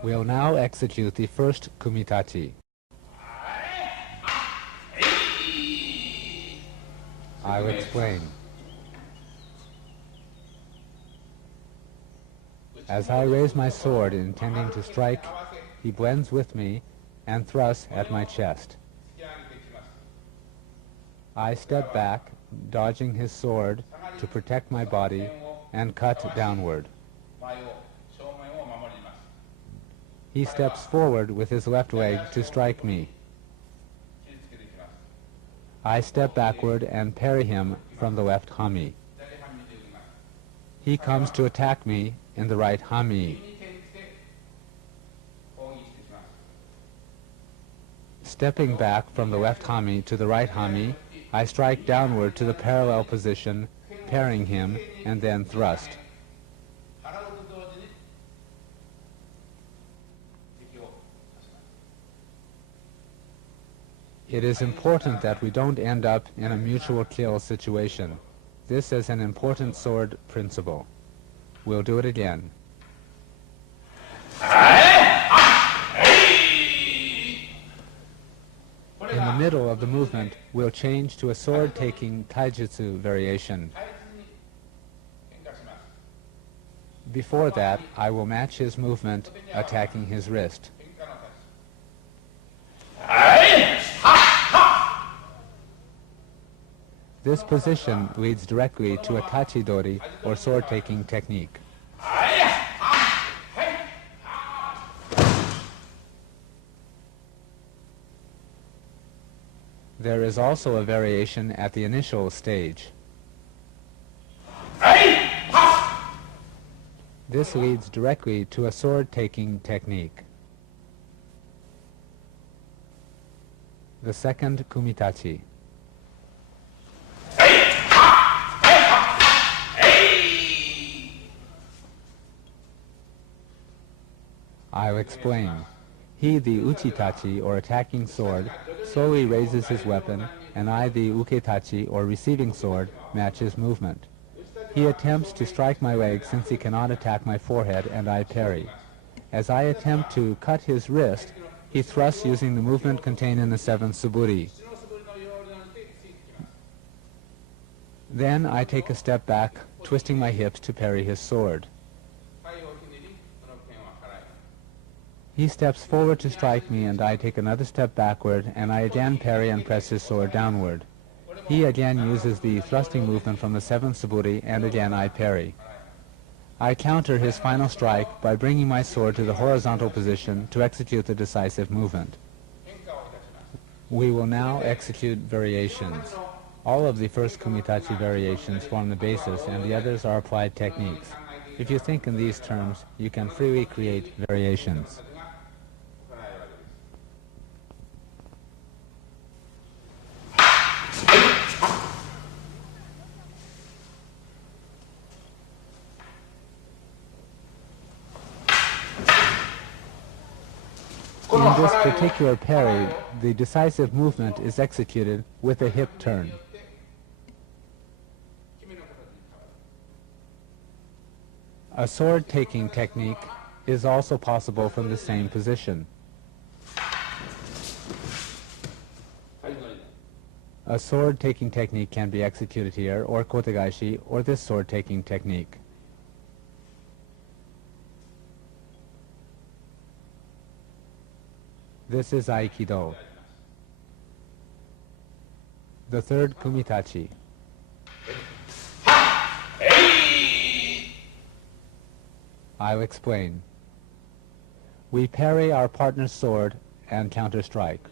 We'll now execute the first kumitachi. I'll explain. As I raise my sword intending to strike, he blends with me and thrusts at my chest. I step back, dodging his sword to protect my body, and cut downward. He steps forward with his left leg to strike me. I step backward and parry him from the left hami. He comes to attack me in the right hami. Stepping back from the left hami to the right hami, I strike downward to the parallel position, parrying him, and then thrust. It is important that we don't end up in a mutual kill situation. This is an important sword principle. We'll do it again. In the middle of the movement, we'll change to a sword-taking taijutsu variation. Before that, I will match his movement, attacking his wrist. This position leads directly to a tachidori, or sword-taking technique. There is also a variation at the initial stage. This leads directly to a sword-taking technique. The second kumitachi. I'll explain. He, the uchitachi, or attacking sword, slowly raises his weapon, and I, the uketachi, or receiving sword, match his movement. He attempts to strike my leg since he cannot attack my forehead, and I parry. As I attempt to cut his wrist, he thrusts using the movement contained in the seventh suburi. Then I take a step back, twisting my hips to parry his sword. He steps forward to strike me, and I take another step backward, and I again parry and press his sword downward. He again uses the thrusting movement from the seventh suburi, and again I parry. I counter his final strike by bringing my sword to the horizontal position to execute the decisive movement. We will now execute variations. All of the first kumitachi variations form the basis, and the others are applied techniques. If you think in these terms, you can freely create variations. In this particular parry, the decisive movement is executed with a hip turn. A sword-taking technique is also possible from the same position. A sword-taking technique can be executed here, or kotegaishi, or this sword-taking technique. This is Aikido. The third kumitachi. I'll explain. We parry our partner's sword and counter-strike.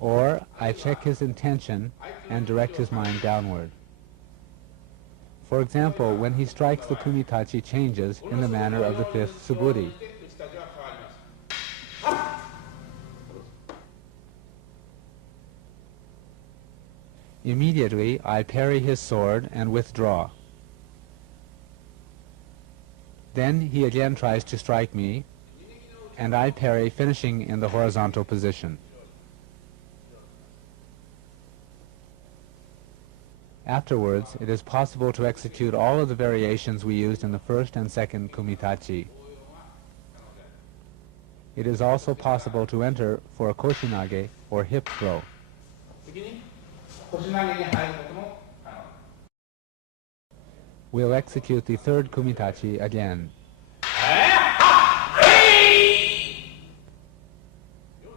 Or I check his intention and direct his mind downward. For example, when he strikes, the kumitachi changes in the manner of the fifth suburi. Immediately, I parry his sword and withdraw. Then he again tries to strike me, and I parry, finishing in the horizontal position. Afterwards, it is possible to execute all of the variations we used in the first and second kumitachi. It is also possible to enter for a koshinage or hip throw. We'll execute the third kumitachi again.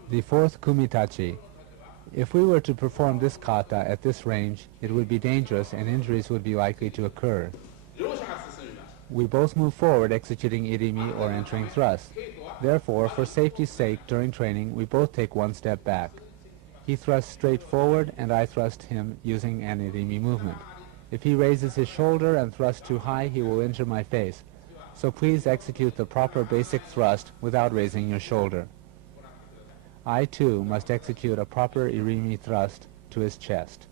The fourth kumitachi. If we were to perform this kata at this range, it would be dangerous and injuries would be likely to occur. We both move forward executing irimi or entering thrust. Therefore, for safety's sake, during training, we both take one step back. He thrusts straight forward and I thrust him using an irimi movement. If he raises his shoulder and thrusts too high, he will injure my face. So please execute the proper basic thrust without raising your shoulder. I, too, must execute a proper irimi thrust to his chest.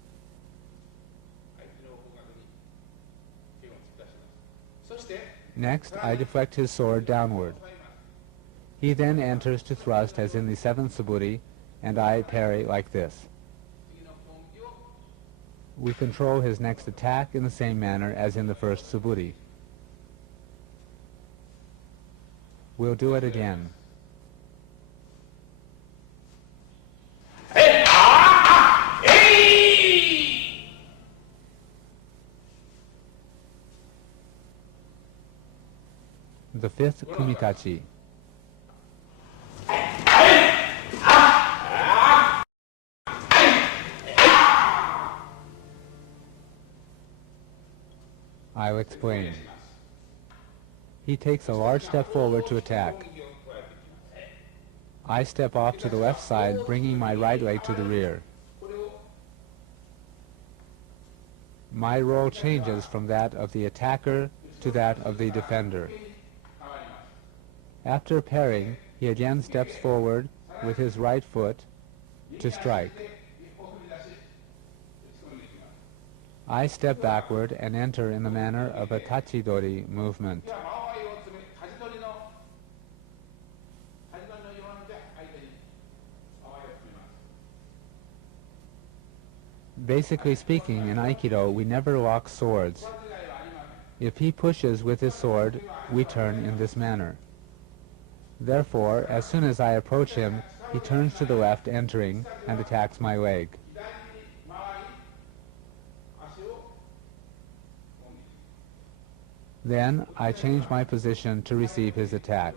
Next, I deflect his sword downward. He then enters to thrust as in the seventh suburi, and I parry like this. We control his next attack in the same manner as in the first suburi. We'll do it again. The fifth kumitachi. I'll explain. He takes a large step forward to attack. I step off to the left side, bringing my right leg to the rear. My role changes from that of the attacker to that of the defender. After parrying, he again steps forward with his right foot to strike. I step backward and enter in the manner of a tachidori movement. Basically speaking, in Aikido, we never lock swords. If he pushes with his sword, we turn in this manner. Therefore, as soon as I approach him, he turns to the left, entering, and attacks my leg. Then, I change my position to receive his attack.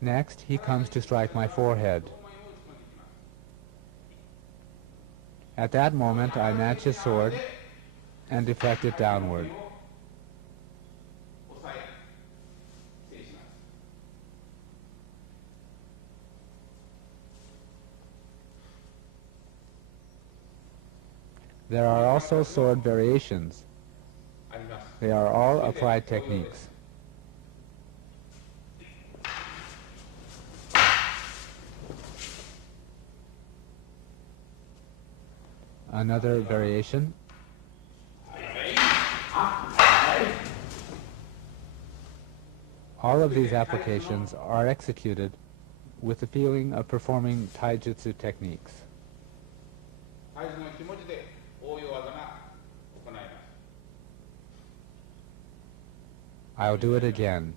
Next, he comes to strike my forehead. At that moment, I match his sword and deflect it downward. There are also sword variations. They are all applied techniques. Another variation. All of these applications are executed with the feeling of performing taijutsu techniques. I'll do it again.